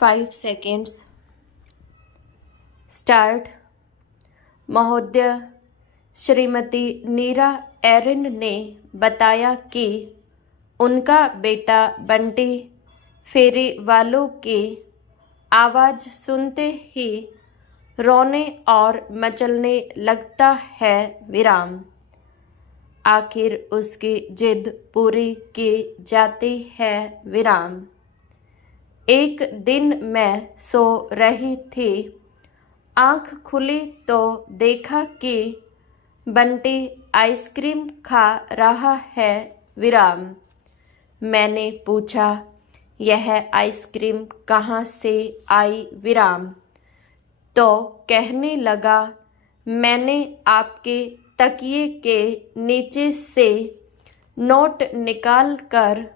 5 seconds. Start. महोदय, श्रीमती नीरा Erin ने बताया कि उनका बेटा बंटी फेरी वालों की आवाज़ सुनते ही रोने और मचलने लगता है। विराम। आखिर उसकी जिद पूरी की जाती है। विराम। एक दिन मैं सो रही थी, आँख खुली तो देखा कि बंटी आइसक्रीम खा रहा है। विराम। मैंने पूछा, यह आइसक्रीम कहाँ से आई? विराम। तो कहने लगा, मैंने आपके तकिए के नीचे से नोट निकाल कर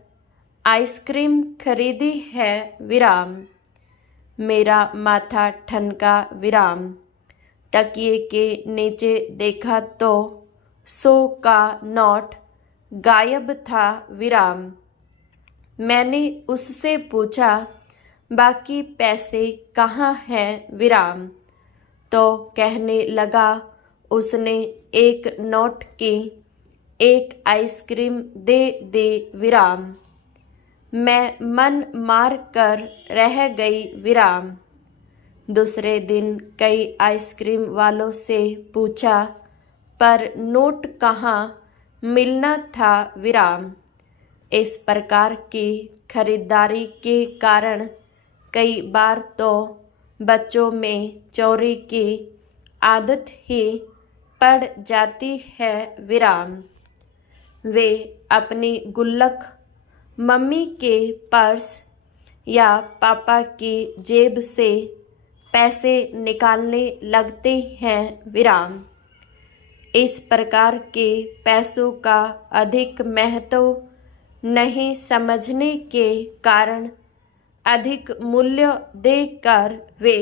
आइसक्रीम खरीदी है। विराम। मेरा माथा ठनका। विराम। तकिए के नीचे देखा तो 100 का नोट गायब था। विराम। मैंने उससे पूछा, बाकी पैसे कहाँ हैं? विराम। तो कहने लगा, उसने एक नोट की एक आइसक्रीम दे दी। विराम। मैं मन मार कर रह गई। विराम। दूसरे दिन कई आइसक्रीम वालों से पूछा, पर नोट कहाँ मिलना था। विराम। इस प्रकार की खरीदारी के कारण कई बार तो बच्चों में चोरी की आदत ही पड़ जाती है। विराम। वे अपनी गुल्लक मम्मी के पर्स या पापा की जेब से पैसे निकालने लगते हैं। विराम। इस प्रकार के पैसों का अधिक महत्व नहीं समझने के कारण अधिक मूल्य देकर वे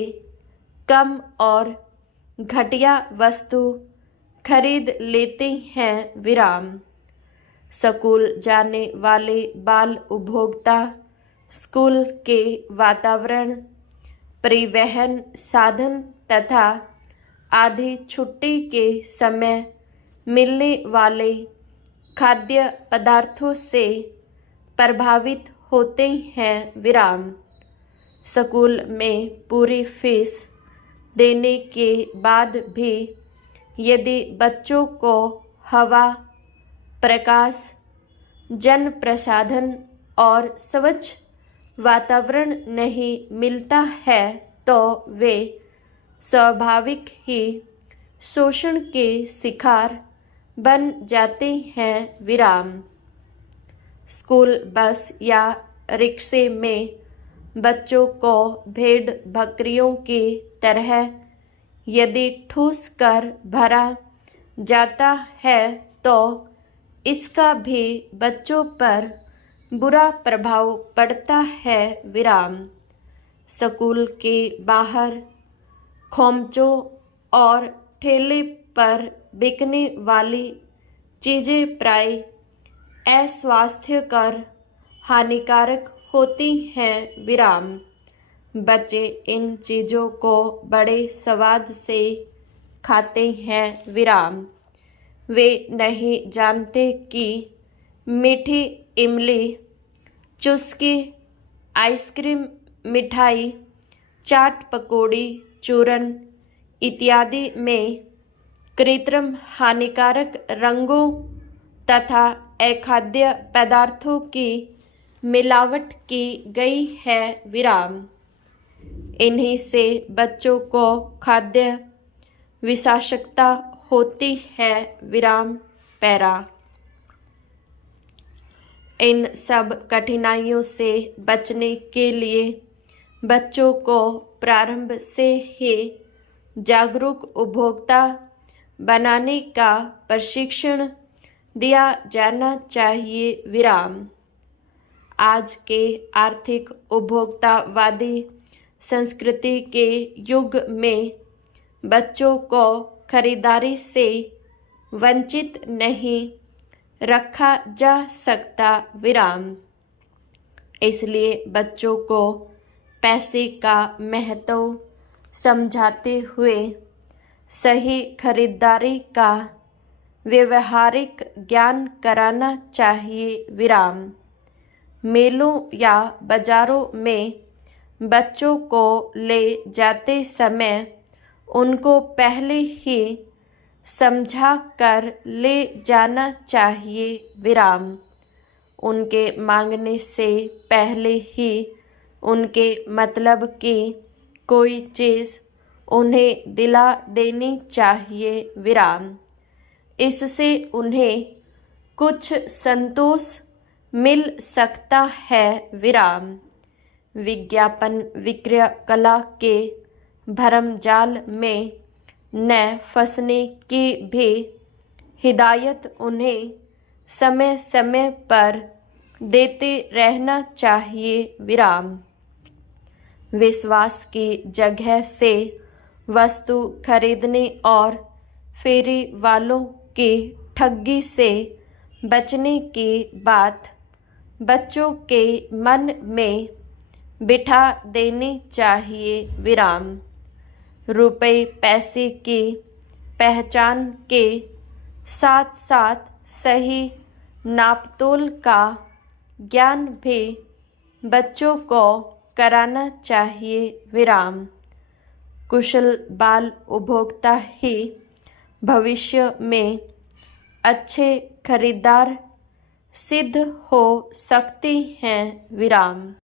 कम और घटिया वस्तु खरीद लेते हैं। विराम। स्कूल जाने वाले बाल उपभोक्ता स्कूल के वातावरण, परिवहन साधन तथा आधी छुट्टी के समय मिलने वाले खाद्य पदार्थों से प्रभावित होते हैं। विराम। स्कूल में पूरी फीस देने के बाद भी यदि बच्चों को हवा, प्रकाश, जन प्रसाधन और स्वच्छ वातावरण नहीं मिलता है तो वे स्वाभाविक ही शोषण के शिकार बन जाते हैं। विराम। स्कूल बस या रिक्शे में बच्चों को भेड़ बकरियों की तरह यदि ठूस कर भरा जाता है तो इसका भी बच्चों पर बुरा प्रभाव पड़ता है। विराम। स्कूल के बाहर खोमचों और ठेले पर बिकने वाली चीज़ें प्राय अस्वास्थ्यकर, हानिकारक होती हैं। विराम। बच्चे इन चीज़ों को बड़े स्वाद से खाते हैं। विराम। वे नहीं जानते कि मीठी इमली, चुस्की, आइसक्रीम, मिठाई, चाट, पकौड़ी, चूरन इत्यादि में कृत्रिम हानिकारक रंगों तथा अखाद्य पदार्थों की मिलावट की गई है। विराम। इन्हीं से बच्चों को खाद्य विषाक्तता होती है। विराम। पैरा। इन सब कठिनाइयों से बचने के लिए बच्चों को प्रारंभ से ही जागरूक उपभोक्ता बनाने का प्रशिक्षण दिया जाना चाहिए। विराम। आज के आर्थिक उपभोक्तावादी संस्कृति के युग में बच्चों को खरीदारी से वंचित नहीं रखा जा सकता। विराम। इसलिए बच्चों को पैसे का महत्व समझाते हुए सही खरीदारी का व्यवहारिक ज्ञान कराना चाहिए। विराम। मेलों या बाजारों में बच्चों को ले जाते समय उनको पहले ही समझा कर ले जाना चाहिए। विराम। उनके मांगने से पहले ही उनके मतलब की कोई चीज़ उन्हें दिला देनी चाहिए। विराम। इससे उन्हें कुछ संतोष मिल सकता है। विराम। विज्ञापन विक्रय कला के भरमजाल में न फंसने की भी हिदायत उन्हें समय समय पर देते रहना चाहिए। विराम। विश्वास की जगह से वस्तु खरीदने और फेरी वालों की ठगी से बचने की बात बच्चों के मन में बिठा देनी चाहिए। विराम। रुपए पैसे की पहचान के साथ साथ सही नापतोल का ज्ञान भी बच्चों को कराना चाहिए। विराम। कुशल बाल उपभोक्ता ही भविष्य में अच्छे खरीदार सिद्ध हो सकते हैं। विराम।